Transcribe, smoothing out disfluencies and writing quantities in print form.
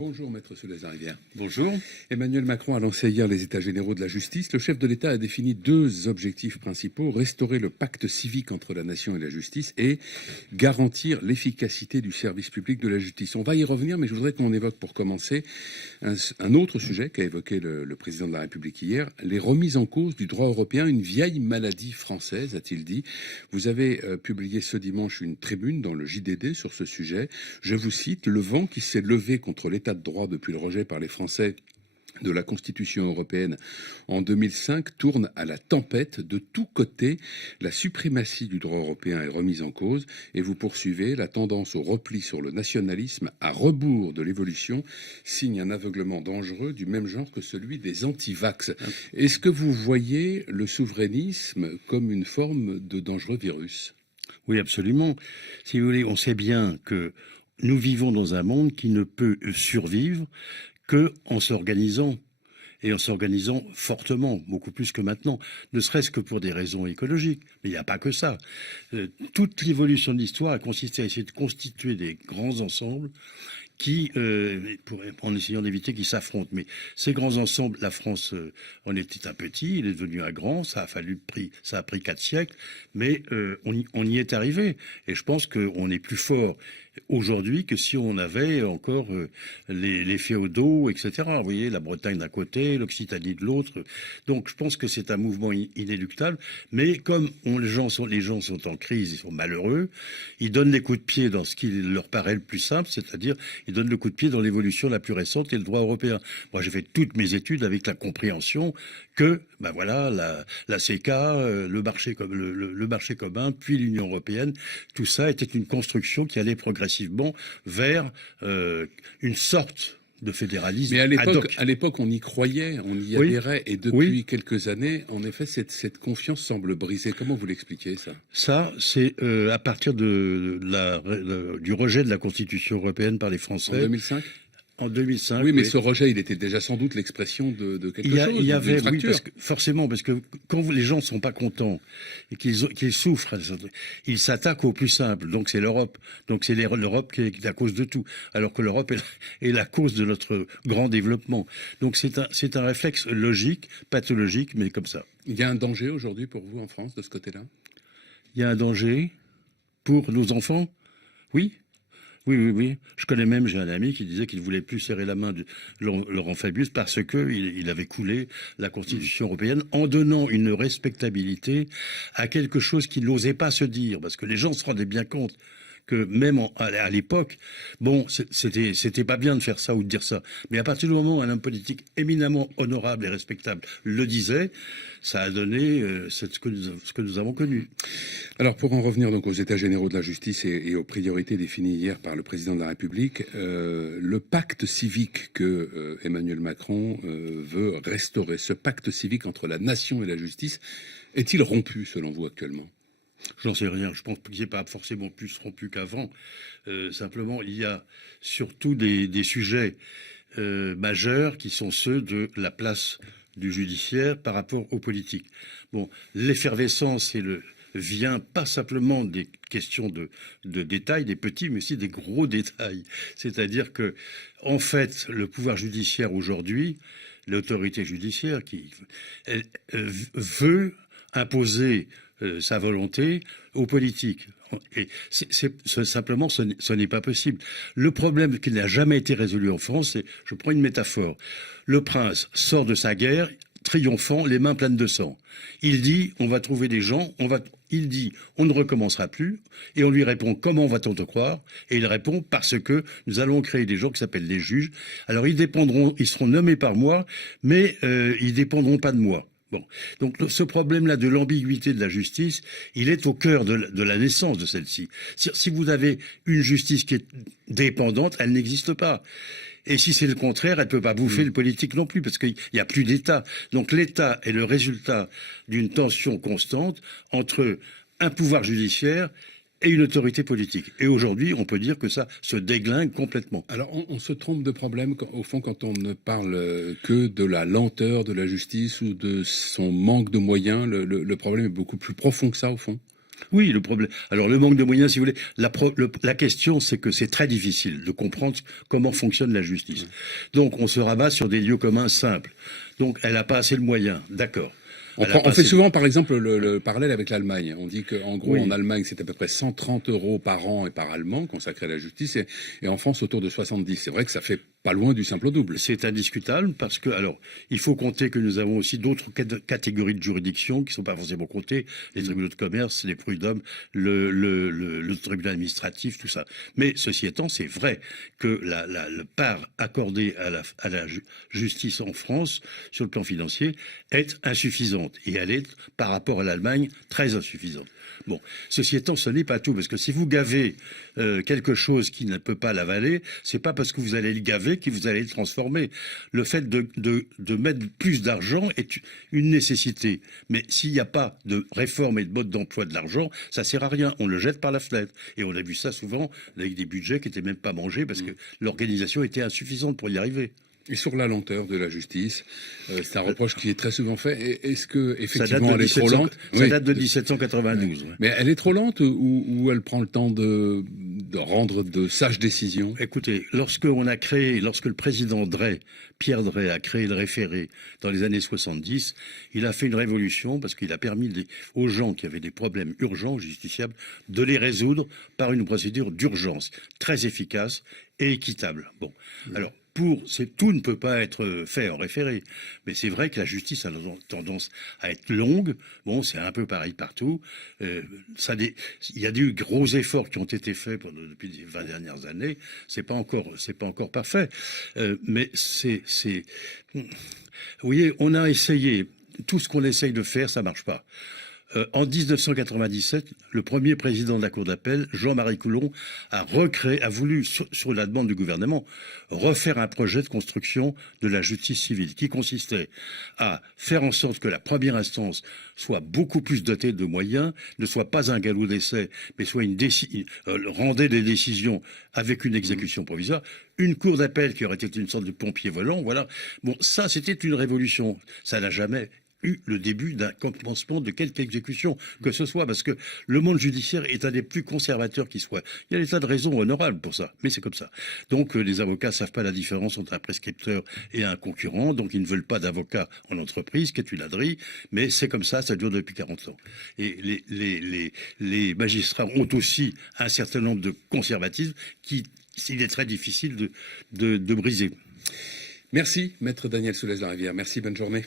Bonjour Maître Solaz-Rivière. Bonjour. Emmanuel Macron a lancé hier les États généraux de la justice. Le chef de l'État a défini deux objectifs principaux: restaurer le pacte civique entre la nation et la justice et garantir l'efficacité du service public de la justice. On va y revenir, mais je voudrais qu'on évoque pour commencer un autre sujet qu'a évoqué le président de la République hier, les remises en cause du droit européen, une vieille maladie française, a-t-il dit. Vous avez publié ce dimanche une tribune dans le JDD sur ce sujet. Je vous cite: le vent qui s'est levé contre l'État de droit depuis le rejet par les Français de la Constitution européenne en 2005 tourne à la tempête. De tous côtés, la suprématie du droit européen est remise en cause. Et vous poursuivez: la tendance au repli sur le nationalisme à rebours de l'évolution signe un aveuglement dangereux du même genre que celui des anti-vax. Est-ce que vous voyez le souverainisme comme une forme de dangereux virus ? Oui, absolument. Si vous voulez, on sait bien que nous vivons dans un monde qui ne peut survivre qu'en s'organisant, et en s'organisant fortement, beaucoup plus que maintenant, ne serait-ce que pour des raisons écologiques. Mais il n'y a pas que ça. Toute l'évolution de l'histoire a consisté à essayer de constituer des grands ensembles qui, en essayant d'éviter qu'ils s'affrontent. Mais ces grands ensembles, la France en était un petit, il est devenu un grand, ça a pris 4 siècles, mais on y est arrivé. Et je pense qu'on est plus fort aujourd'hui que si on avait encore les féodaux, etc. Vous voyez, la Bretagne d'un côté, l'Occitanie de l'autre. Donc je pense que c'est un mouvement inéluctable. Mais comme les gens sont en crise, ils sont malheureux, ils donnent des coups de pied dans ce qui leur paraît le plus simple, c'est-à-dire ils donnent le coup de pied dans l'évolution la plus récente et le droit européen. Moi, j'ai fait toutes mes études avec la compréhension que, ben voilà, la CECA, le marché commun, puis l'Union européenne, tout ça était une construction qui allait progressivement vers une sorte de fédéralisme. Mais à l'époque, on y croyait, on y adhérait, et depuis quelques années, en effet, cette confiance semble brisée. Comment vous l'expliquez, ça ? Ça, c'est à partir du rejet de la Constitution européenne par les Français. En 2005 ? En 2005. Oui, mais ce rejet, il était déjà sans doute l'expression de quelque chose. Il y avait, oui, forcément, parce que quand les gens ne sont pas contents et qu'ils souffrent, ils s'attaquent au plus simple. Donc c'est l'Europe. Donc c'est l'Europe qui est la cause de tout. Alors que l'Europe est la cause de notre grand développement. Donc c'est un réflexe logique, pathologique, mais comme ça. Il y a un danger aujourd'hui pour vous en France de ce côté-là ? Il y a un danger pour nos enfants ? Oui. Oui. J'ai un ami qui disait qu'il ne voulait plus serrer la main de Laurent Fabius parce qu'il avait coulé la Constitution européenne en donnant une respectabilité à quelque chose qu'il n'osait pas se dire. Parce que les gens se rendaient bien compte que même à l'époque, bon, c'était pas bien de faire ça ou de dire ça. Mais à partir du moment où un homme politique éminemment honorable et respectable le disait, ça a donné ce que nous avons connu. Alors, pour en revenir donc aux États généraux de la justice et aux priorités définies hier par le président de la République, le pacte civique que Emmanuel Macron veut restaurer, ce pacte civique entre la nation et la justice, est-il rompu selon vous actuellement ? J'en sais rien. Je pense qu'il n'est pas forcément plus rompu qu'avant. Simplement, il y a surtout des sujets majeurs qui sont ceux de la place du judiciaire par rapport aux politiques. Bon, l'effervescence vient pas simplement des questions de détails, des petits, mais aussi des gros détails. C'est-à-dire que, en fait, le pouvoir judiciaire aujourd'hui, l'autorité judiciaire elle veut imposer sa volonté aux politiques. Et simplement, ce n'est pas possible. Le problème qui n'a jamais été résolu en France, c'est, je prends une métaphore, le prince sort de sa guerre, triomphant, les mains pleines de sang. Il dit, on va trouver des gens, il dit, on ne recommencera plus, et on lui répond, comment va-t-on te croire ? Et il répond, parce que nous allons créer des gens qui s'appellent les juges. Alors ils seront nommés par moi, mais ils dépendront pas de moi. Bon, donc ce problème-là de l'ambiguïté de la justice, il est au cœur de la naissance de celle-ci. Si vous avez une justice qui est dépendante, elle n'existe pas. Et si c'est le contraire, elle ne peut pas bouffer le politique non plus, parce qu'il n'y a plus d'État. Donc l'État est le résultat d'une tension constante entre un pouvoir judiciaire et une autorité politique. Et aujourd'hui, on peut dire que ça se déglingue complètement. Alors, on se trompe de problème, au fond, quand on ne parle que de la lenteur de la justice ou de son manque de moyens. Le problème est beaucoup plus profond que ça, au fond. Oui, le problème. Alors, le manque de moyens, si vous voulez, la question, c'est que c'est très difficile de comprendre comment fonctionne la justice. Donc, on se rabat sur des lieux communs simples. Donc, elle n'a pas assez de moyens, d'accord. On fait souvent, par exemple, le parallèle avec l'Allemagne. On dit qu'en gros, Oui. en Allemagne, c'est à peu près 130 € par an et par Allemand consacrés à la justice, et en France, autour de 70. C'est vrai que ça fait pas loin du simple au double. C'est indiscutable parce que, alors, il faut compter que nous avons aussi d'autres catégories de juridictions qui ne sont pas forcément comptées, les tribunaux de commerce, les prud'hommes, le tribunal administratif, tout ça. Mais ceci étant, c'est vrai que la part accordée à la justice en France, sur le plan financier, est insuffisante. Et elle est, par rapport à l'Allemagne, très insuffisante. Bon, ceci étant, ce n'est pas tout, parce que si vous gavez quelque chose qui ne peut pas l'avaler, c'est pas parce que vous allez le gaver que vous allez le transformer. Le fait de mettre plus d'argent est une nécessité. Mais s'il n'y a pas de réforme et de mode d'emploi de l'argent, ça sert à rien. On le jette par la fenêtre. Et on a vu ça souvent avec des budgets qui n'étaient même pas mangés parce que l'organisation était insuffisante pour y arriver. Et sur la lenteur de la justice, c'est un reproche qui est très souvent fait. Est-ce que effectivement elle est trop lente? Ça date de 1792. Ouais. Mais elle est trop lente ou elle prend le temps de rendre de sages décisions? Écoutez, lorsque le président Pierre Drey a créé le référé dans les années 70, il a fait une révolution parce qu'il a permis aux gens qui avaient des problèmes urgents, justiciables, de les résoudre par une procédure d'urgence très efficace et équitable. Bon, alors. Tout ne peut pas être fait en référé. Mais c'est vrai que la justice a tendance à être longue. Bon, c'est un peu pareil partout. Il y a eu gros efforts qui ont été faits depuis les 20 dernières années. C'est pas encore parfait. Mais vous voyez, on a essayé. Tout ce qu'on essaye de faire, ça marche pas. En 1997, le premier président de la Cour d'appel, Jean-Marie Coulon, a voulu, sur la demande du gouvernement, refaire un projet de construction de la justice civile qui consistait à faire en sorte que la première instance soit beaucoup plus dotée de moyens, ne soit pas un galop d'essai, mais soit rendait des décisions avec une exécution provisoire, une cour d'appel qui aurait été une sorte de pompier volant, voilà. Bon, ça, c'était une révolution. Ça n'a jamais eu le début d'un commencement de quelque exécution que ce soit, parce que le monde judiciaire est un des plus conservateurs qui soit. Il y a des tas de raisons honorables pour ça, mais c'est comme ça. Donc les avocats savent pas la différence entre un prescripteur et un concurrent, donc ils ne veulent pas d'avocats en entreprise, qui est une ânerie, mais c'est comme ça dure depuis 40 ans. Et les magistrats ont aussi un certain nombre de conservatismes il est très difficile de briser. Merci, maître Daniel Soulez-Larivière. Merci, bonne journée.